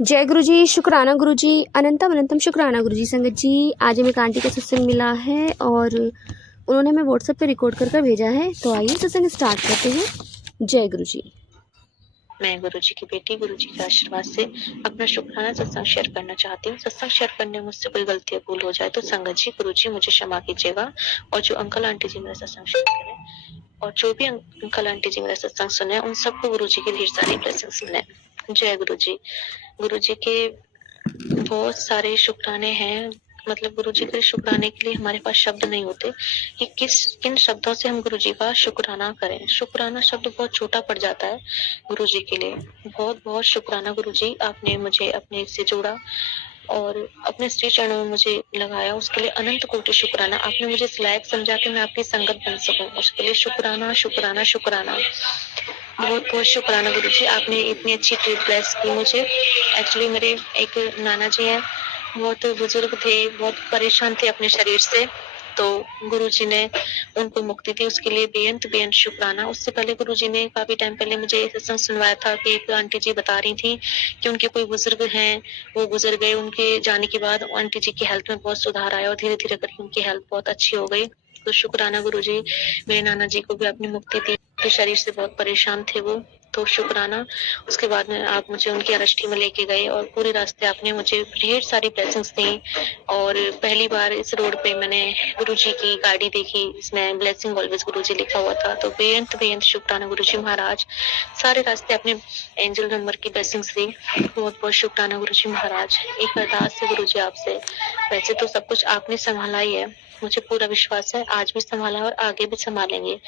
जय गुरु जी, शुक्राना गुरु जी, अनंतम अनंतम शुक्राना गुरु जी। संगत जी, आज हमें एक आंटी का सत्संग मिला है और उन्होंने हमें व्हाट्सएप पे रिकॉर्ड कर भेजा है। तो आइए सत्संग स्टार्ट करते हैं। जय गुरु जी। मैं गुरु जी की बेटी गुरु जी के आशीर्वाद से अपना शुक्राना सत्संग शेयर करना चाहती हूँ। सत्संग शेयर करने में मुझसे कोई गलती या भूल हो जाए तो संगत जी गुरु जी मुझे क्षमा कीजिएगा। और जो अंकल आंटी जी मेरा सत्संग शेयर करें और जो भी अंकल आंटी जी मेरा सत्संग सुने उन सबको गुरु जी की ढेर सारी ब्लेसिंग्स मिले। जय गुरु जी। गुरु जी के बहुत सारे शुक्राने हैं, मतलब गुरु जी के शुक्राने के लिए हमारे पास शब्द नहीं होते कि किन शब्दों से हम गुरु जी का शुक्राना करें। शुक्राना शब्द बहुत छोटा पड़ जाता है गुरु जी के लिए। बहुत बहुत शुक्राना गुरु जी, आपने मुझे अपने से जोड़ा और अपने श्री चरणों में मुझे लगाया, उसके लिए अनंत कोटि शुक्राना। आपने मुझे इस लायक समझा कि मैं आपकी संगत बन सकूं, उसके लिए शुक्राना शुक्राना शुक्राना। बहुत बहुत शुक्राना गुरु जी, आपने इतनी अच्छी ट्रीट ब्लेस की मुझे। एक्चुअली मेरे एक नाना जी हैं, बहुत बुजुर्ग थे, बहुत परेशान थे अपने शरीर से, तो गुरुजी ने उनको मुक्ति दी, उसके लिए बेअंत बेअंत शुक्राना। उससे पहले गुरुजी ने काफी टाइम पहले मुझे सत्संग सुनवाया था कि एक आंटी जी बता रही थी कि उनके कोई बुजुर्ग हैं, वो गुजर गए। उनके जाने के बाद आंटी जी की हेल्थ में बहुत सुधार आया और धीरे धीरे करके उनकी हेल्थ बहुत अच्छी हो गई। तो शुक्राना गुरुजी, मेरे नाना जी को भी आपने मुक्ति दी, उनके शरीर से बहुत परेशान थे वो, तो शुक्राना। उसके बाद में आप मुझे उनकी अरेस्टी में लेके गए और पूरे रास्ते आपने मुझे ढेर सारी ब्लेसिंग्स दी। और पहली बार इस रोड पे मैंने गुरुजी की गाड़ी देखी, इसमें ब्लेसिंग ऑलवेज गुरुजी लिखा हुआ था। तो बेअंत बेअंत शुक्राना गुरुजी महाराज। सारे रास्ते आपने एंजल नंबर की ब्लेसिंग्स दी, बहुत बहुत शुक्राना गुरुजी महाराज। एक अरदास है गुरुजी आपसे, वैसे तो सब कुछ आपने संभाला ही है, मुझे पूरा विश्वास है आज भी संभाला और आगे भी संभालेंगे।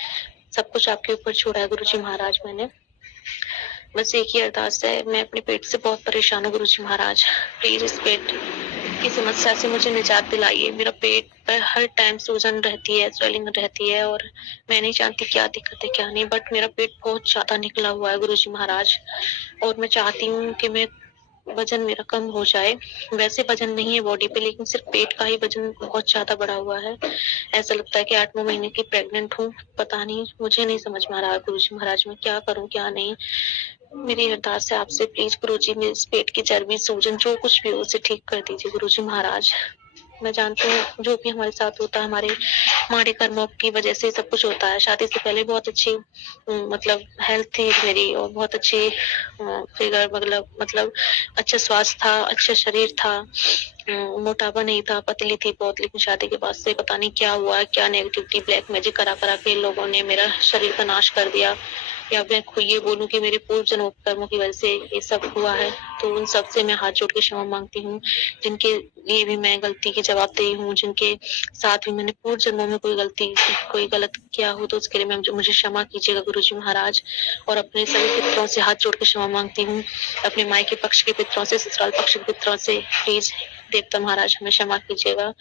सब कुछ आपके ऊपर छोड़ा है गुरुजी महाराज मैंने। बस एक ही अरदास है, मैं अपने पेट से बहुत परेशान हूँ गुरुजी महाराज, प्लीज इस पेट की समस्या से मुझे निजात दिलाइए। मेरा पेट पर हर टाइम सूजन रहती है, स्वेलिंग रहती है और मैं नहीं जानती क्या दिक्कत है क्या नहीं, बट मेरा पेट बहुत ज्यादा निकला हुआ है गुरुजी महाराज। और मैं चाहती हूँ कि मैं वजन मेरा कम हो जाए। वैसे वजन नहीं है बॉडी पे, लेकिन सिर्फ पेट का ही वजन बहुत ज्यादा बढ़ा हुआ है। ऐसा लगता है कि 8-9 महीने की प्रेग्नेंट हूँ। पता नहीं, मुझे नहीं समझ में आ रहा है गुरुजी महाराज मैं क्या करूँ क्या नहीं। मेरी अरदास है आपसे, प्लीज गुरुजी मेरे इस पेट की चर्बी, सूजन जो कुछ भी हो उसे ठीक कर दीजिए गुरुजी महाराज। मैं जानती हूँ जो भी हमारे साथ होता है हमारे हमारे कर्मों की वजह से सब कुछ होता है। शादी से पहले बहुत अच्छी मतलब हेल्थ थी मेरी और बहुत अच्छी फिगर, मतलब अच्छा स्वास्थ्य था, अच्छा शरीर था, मोटापा नहीं था, पतली थी बहुत। लेकिन शादी के बाद से पता नहीं क्या हुआ, क्या नेगेटिविटी ब्लैक मैजिक करा करा के लोगों ने मेरा शरीर का नाश कर दिया। या मैं खुद ये बोलूं कि मेरे पूर्व जन्मों कर्मों की वजह से ये सब हुआ है। तो उन सब से मैं हाथ जोड़ के क्षमा मांगती हूँ, जिनके लिए भी मैं गलती की जवाबदेही हूँ, जिनके साथ भी मैंने पूर्व जन्मों में कोई गलती कोई गलत किया हो, तो उसके लिए मैं मुझे क्षमा कीजिएगा गुरुजी महाराज। और अपने सभी पितरों से हाथ जोड़ के क्षमा मांगती हूँ, अपने मायके पक्ष के पितरों से, ससुराल पक्ष के पितरों से। प्लीज देवता महाराज हमें क्षमा कीजिएगा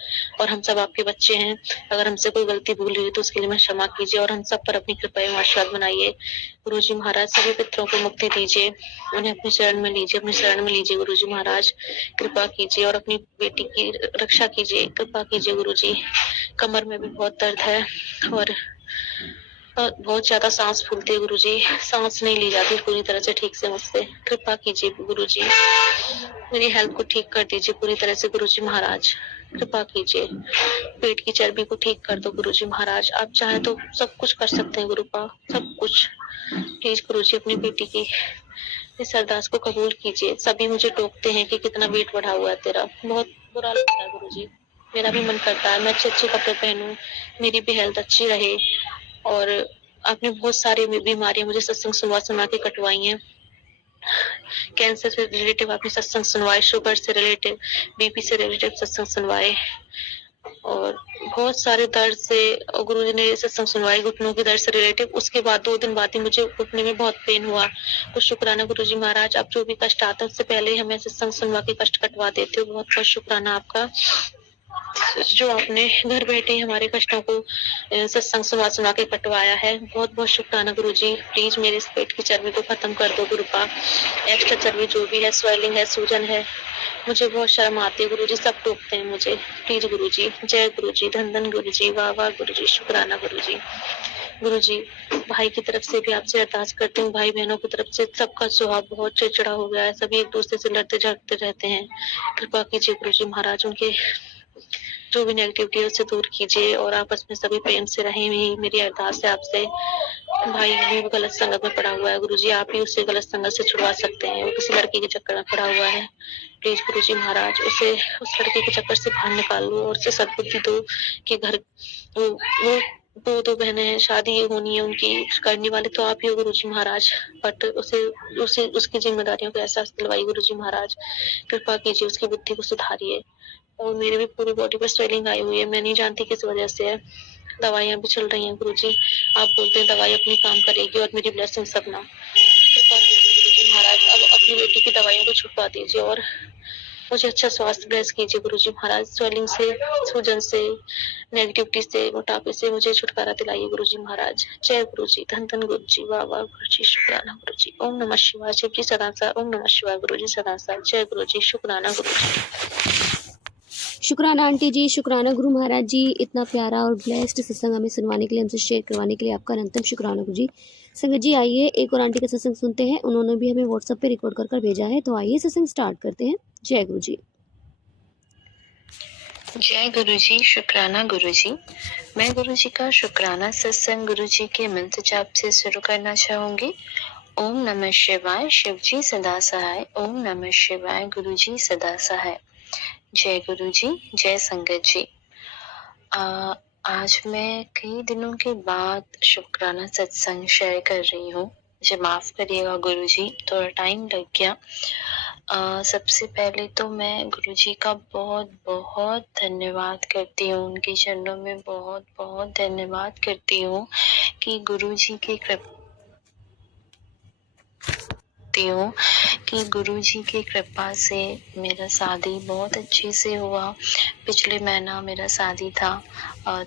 और हम सब आपके बच्चे हैं। अगर हमसे कोई गलती भूल रही है तो उसके लिए मैं क्षमा कीजिए और हम सब पर अपनी कृपा एवं आशीर्वाद बनाइए। गुरुजी महाराज सभी पितरों को मुक्ति दीजिए, उन्हें अपने शरण में लीजिए, अपने शरण में लीजिए गुरुजी महाराज। कृपा कीजिए और अपनी बेटी की रक्षा कीजिए, कृपा कीजिए गुरुजी। कमर में भी बहुत दर्द है और बहुत ज्यादा सांस फूलती है गुरुजी, सांस नहीं ली जाती पूरी तरह से ठीक से मुझसे। कृपा कीजिए गुरुजी, मेरी हेल्थ को ठीक कर दीजिए पूरी तरह से गुरुजी महाराज। कृपा कीजिए, पेट की चर्बी को ठीक कर दो गुरुजी महाराज। आप चाहे तो सब कुछ कर सकते हैं गुरुपा, सब कुछ। प्लीज गुरुजी अपनी बेटी की इस अरदास को कबूल कीजिए। सभी मुझे टोकते हैं कि कितना वेट बढ़ा हुआ है तेरा, बहुत बुरा लगता है गुरुजी। मेरा भी मन करता है मैं अच्छे अच्छे कपड़े पहनूं, मेरी भी हेल्थ अच्छी रहे। और आपने बहुत सारी बीमारियां मुझे सत्संग सुनवा सुनवा के कटवाई हैं। कैंसर से रिलेटिव आपने सत्संग सुनवाए, शुगर से रिलेटिव, बीपी से रिलेटिव सत्संग सुनवाए और बहुत सारे दर्द से गुरु जी ने सत्संग सुनवाए, घुटनों की दर्द से रिलेटिव। उसके बाद 2 दिन बाद ही मुझे घुटने में बहुत पेन हुआ। तो शुक्राना गुरु जी महाराज, आप जो भी कष्ट आता है उससे पहले ही हमें सत्संग सुनवा के कष्ट कटवा देते हो। बहुत बहुत शुक्राना आपका, जो आपने घर बैठे हमारे कष्टों को सत्संग सुना सुना के कटवाया है। बहुत बहुत शुक्राना गुरुजी। प्लीज मेरे इस पेट की चर्बी को खत्म कर दो गुरुपा। एक्स्ट्रा चर्बी जो भी है, स्वेलिंग है, सूजन है, मुझे बहुत शर्म आती है गुरुजी, सब टोकते हैं मुझे। प्लीज गुरुजी, जय गुरुजी, धन धन गुरुजी, वाह वाह गुरुजी, शुक्राना गुरुजी। गुरुजी, भाई की तरफ से भी आपसे अरदास करती हूँ, भाई बहनों की तरफ से सबका स्वभाव बहुत चिड़चिड़ा हो गया है, सभी एक दूसरे से लड़ते झगड़ते रहते हैं। कृपा कीजिए गुरुजी महाराज, उनके जो भी नेगेटिविटी है उससे दूर कीजिए और आपस में सभी प्रेम से रहें। मेरी अरदास है आपसे। भाई भी गलत संगत में पड़ा हुआ है गुरुजी, आप ही उसे गलत संगत से छुड़वा सकते हैं। वो किसी लड़की के चक्कर में पड़ा हुआ है। प्लीज गुरुजी महाराज, उसे उस लड़के के चक्कर से बाहर निकाल लो और उसे सद्बुद्धि दो कि घर वो वो दो बहनें हैं, शादी होनी है उनकी, करने वाले तो आप ही हो गुरुजी महाराज। बट उसे उसे उसकी जिम्मेदारियों का एहसास दिलवाइए गुरुजी महाराज। कृपा कीजिए, उसकी बुद्धि को सुधारिए। और मेरे भी पूरी बॉडी पर स्वेलिंग आई हुई है, मैं नहीं जानती किस वजह से है। दवाइयाँ भी चल रही हैं गुरुजी, आप बोलते हैं दवाई अपनी काम करेगी और मेरी ब्लेसिंग सबना। कृपा कीजिए गुरुजी महाराज, अब अपनी बेटी की दवाइयों को छुपा दीजिए और मुझे अच्छा स्वास्थ्य ब्लेस कीजिए गुरुजी महाराज। स्वेलिंग से, सूजन से, नेगेटिविटी से, मोटापे से मुझे छुटकारा दिलाइए गुरुजी महाराज। जय गुरुजी, धन धन गुरुजी, वाह वाह गुरुजी, शुक्राना गुरुजी। ओम नमः शिवाय। शिव जी सदा सा, ओम नमः शिवाय गुरुजी सदा सा। जय गुरुजी, शुक्राना गुरुजी। शुक्राना आंटी जी, शुक्राना गुरु महाराज जी, इतना प्यारा और ब्लेस्ड सत्संग हमें सुनवाने के लिए, हमसे शेयर करवाने के लिए आपका अनंतम शुक्राना गुरु जी। संगत जी आइए एक और आंटी का सत्संग सुनते हैं, उन्होंने भी हमें व्हाट्सएप पे रिकॉर्ड कर भेजा है, तो आइए सत्संग स्टार्ट करते हैं। जय गुरु जी। जय गुरु जी, शुक्राना गुरु जी। मैं गुरु जी का शुक्राना सत्संग गुरु जी के मंत्र जाप से शुरू करना चाहूंगी। ओम नमः शिवाय, शिव जी सदा सहाय। ओम नमः शिवाय, गुरु जी सदा सहाय। जय गुरु जी, जय संगत जी। आज मैं कई दिनों के बाद शुक्राना सत्संग शेयर कर रही हूँ। मुझे माफ करिएगा गुरु जी, थोड़ा टाइम लग गया। सबसे पहले तो मैं गुरु जी का बहुत बहुत धन्यवाद करती हूँ, उनके चरणों में बहुत बहुत धन्यवाद करती हूँ कि गुरु जी की कृपा से मेरा शादी बहुत अच्छे से हुआ। पिछले महीना मेरा शादी था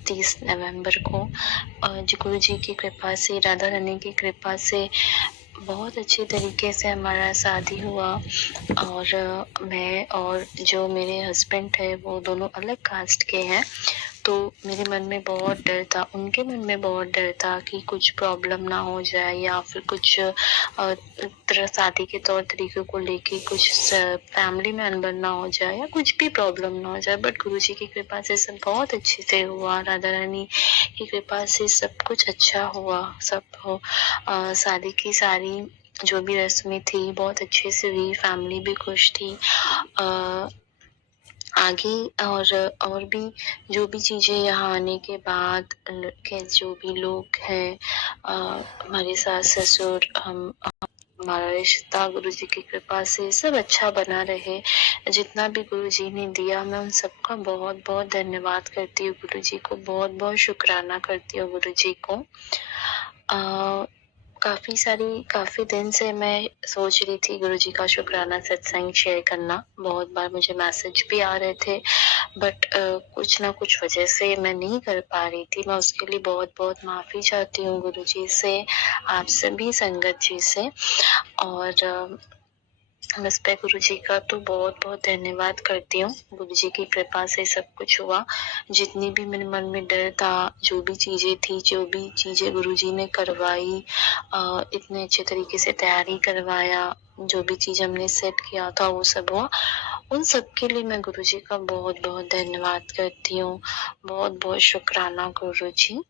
30 नवंबर को। गुरु जी की कृपा से, राधा रानी की कृपा से बहुत अच्छे तरीके से हमारा शादी हुआ। और मैं और जो मेरे हस्बैंड है वो दोनों अलग कास्ट के हैं, तो मेरे मन में बहुत डर था, उनके मन में बहुत डर था कि कुछ प्रॉब्लम ना हो जाए या फिर कुछ शादी के तौर तरीके को लेके कुछ फैमिली में अनबन ना हो जाए या कुछ भी प्रॉब्लम ना हो जाए। बट गुरुजी की कृपा से सब बहुत अच्छे से हुआ, राधा रानी की कृपा से सब कुछ अच्छा हुआ। सब शादी की सारी जो भी रस्में थी बहुत अच्छे से हुई, फैमिली भी खुश थी। आगे और भी जो भी चीज़ें यहाँ आने के बाद के जो भी लोग हैं, हमारे सास ससुर, हमारा रिश्ता गुरुजी की कृपा से सब अच्छा बना रहे। जितना भी गुरुजी ने दिया मैं उन सबका बहुत बहुत धन्यवाद करती हूँ, गुरुजी को बहुत बहुत शुक्राना करती हूँ गुरुजी को। काफी दिन से मैं सोच रही थी गुरुजी का शुक्राना सत्संग शेयर करना। बहुत बार मुझे मैसेज भी आ रहे थे, बट कुछ ना कुछ वजह से मैं नहीं कर पा रही थी। मैं उसके लिए बहुत बहुत माफी चाहती हूँ गुरुजी से, आप सभी संगत जी से। और उस पे गुरुजी का तो बहुत बहुत धन्यवाद करती हूँ। गुरुजी की कृपा से सब कुछ हुआ। जितनी भी मेरे मन में डर था, जो भी चीजें गुरुजी ने करवाई, इतने अच्छे तरीके से तैयारी करवाया, जो भी चीज हमने सेट किया था वो सब हुआ। उन सब के लिए मैं गुरुजी का बहुत बहुत धन्यवाद करती हूँ। बहुत बहुत शुक्राना गुरुजी।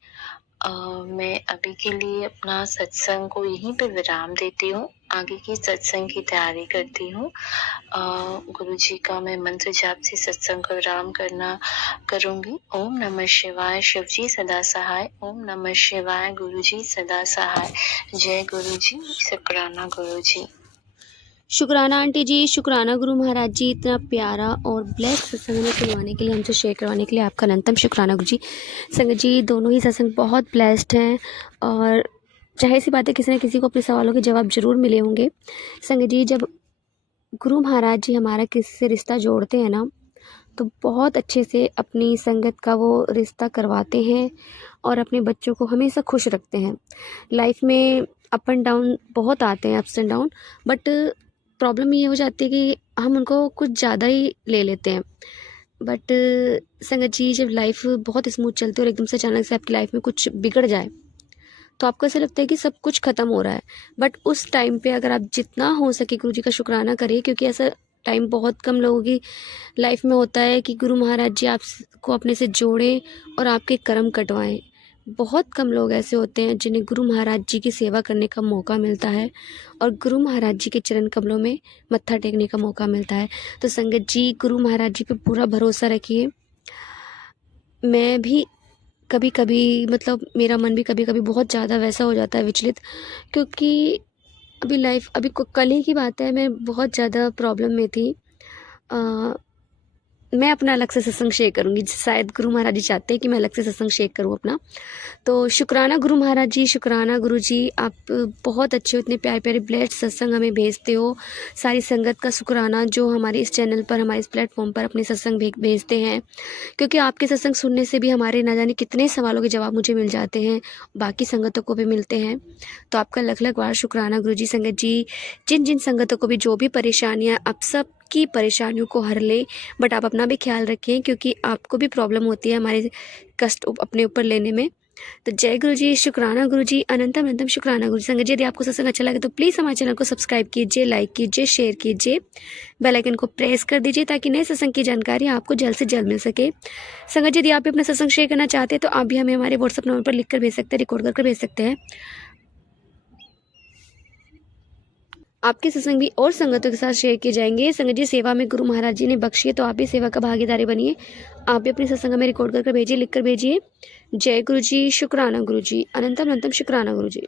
मैं अभी के लिए अपना सत्संग को यहीं पे विराम देती हूँ, आगे की सत्संग की तैयारी करती हूँ। गुरुजी का मैं मंत्र जाप से सत्संग को विराम करूंगी। ओम नमः शिवाय, शिव जी सदा सहाय। ओम नमः शिवाय, गुरुजी सदा सहाय। जय गुरुजी, शुक्राना गुरुजी। शुक्राना आंटी जी, शुक्राना गुरु महाराज जी, इतना प्यारा और ब्लेस्ड सत्संग हमें सुनवाने के लिए, हमसे शेयर करवाने के लिए आपका अनंतम शुक्राना गुरु जी। संगत जी दोनों ही सत्संग बहुत ब्लेस्ड हैं और जाहिर सी बात है किसी न किसी को अपने सवालों के जवाब जरूर मिले होंगे। संगत जी जब गुरु महाराज जी हमारा किसी से रिश्ता जोड़ते हैं ना, तो बहुत अच्छे से अपनी संगत का वो रिश्ता करवाते हैं और अपने बच्चों को हमेशा खुश रखते हैं। लाइफ में अप एंड डाउन बहुत आते हैं, ups and down, but problem ये हो जाती है कि हम उनको कुछ ज़्यादा ही ले लेते हैं। बट संगत जी जब लाइफ बहुत स्मूथ चलती है और एकदम से अचानक से आपकी लाइफ में कुछ बिगड़ जाए, तो आपको ऐसा लगता है कि सब कुछ ख़त्म हो रहा है। बट उस टाइम पे अगर आप जितना हो सके गुरु जी का शुक्राना करिए, क्योंकि ऐसा टाइम बहुत कम लोगों की लाइफ में होता है कि गुरु महाराज जी आपको अपने से जोड़ें और आपके कर्म कटवाएं। बहुत कम लोग ऐसे होते हैं जिन्हें गुरु महाराज जी की सेवा करने का मौका मिलता है और गुरु महाराज जी के चरण कमलों में मत्था टेकने का मौका मिलता है। तो संगत जी, गुरु महाराज जी पे पूरा भरोसा रखिए। मैं भी कभी कभी मतलब मेरा मन भी कभी कभी बहुत ज़्यादा वैसा हो जाता है विचलित, क्योंकि अभी कल ही की बात है, मैं बहुत ज़्यादा प्रॉब्लम में थी। मैं अपना अलग से सत्संग शेयर करूँगी, शायद गुरु महाराज जी चाहते हैं कि मैं अलग से सत्संग शेयर करूँ अपना। तो शुक्राना गुरु महाराज जी, शुक्राना गुरु जी, आप बहुत अच्छे हो, इतने प्यारे प्यारे ब्लेस्ड सत्संग हमें भेजते हो। सारी संगत का शुक्राना जो हमारे इस चैनल पर, हमारे इस प्लेटफॉर्म पर अपने सत्संग भेजते हैं, क्योंकि आपके सत्संग सुनने से भी हमारे ना जाने कितने सवालों के जवाब मुझे मिल जाते हैं, बाकी संगतों को भी मिलते हैं। तो आपका लख लख बार शुक्राना गुरु जी। संगत जी, जिन जिन संगतों को भी जो भी परेशानियाँ, आप सब की परेशानियों को हर ले, बट आप अपना भी ख्याल रखें, क्योंकि आपको भी प्रॉब्लम होती है हमारे कष्ट अपने ऊपर लेने में। तो जय गुरु जी, शुक्राना गुरु जी, अनंतम अनंतम शुक्राना गुरु जी। संगत जी, यदि आपको सत्संग अच्छा लगे तो प्लीज़ हमारे चैनल को सब्सक्राइब कीजिए, लाइक कीजिए, शेयर कीजिए, बेल आइकन को प्रेस कर दीजिए ताकि नए सत्संग की जानकारी आपको जल्द से जल्द मिल सके। संगत जी, यदि आप भी अपना सत्संग शेयर करना चाहते हैं तो आप भी हमें हमारे व्हाट्सएप नंबर पर लिख कर भेज सकते हैं, रिकॉर्ड कर भेज सकते हैं। आपके सत्संग भी और संगतों के साथ शेयर किए जाएंगे। संगत जी, सेवा में गुरु महाराज जी ने बख्शी है, तो आप भी सेवा का भागीदारी बनिए। आप भी अपने सत्संग में रिकॉर्ड कर भेजिए, लिख कर भेजिए। जय गुरु जी, शुक्राना गुरु जी, अनंतम अनंतम शुक्राना गुरु जी।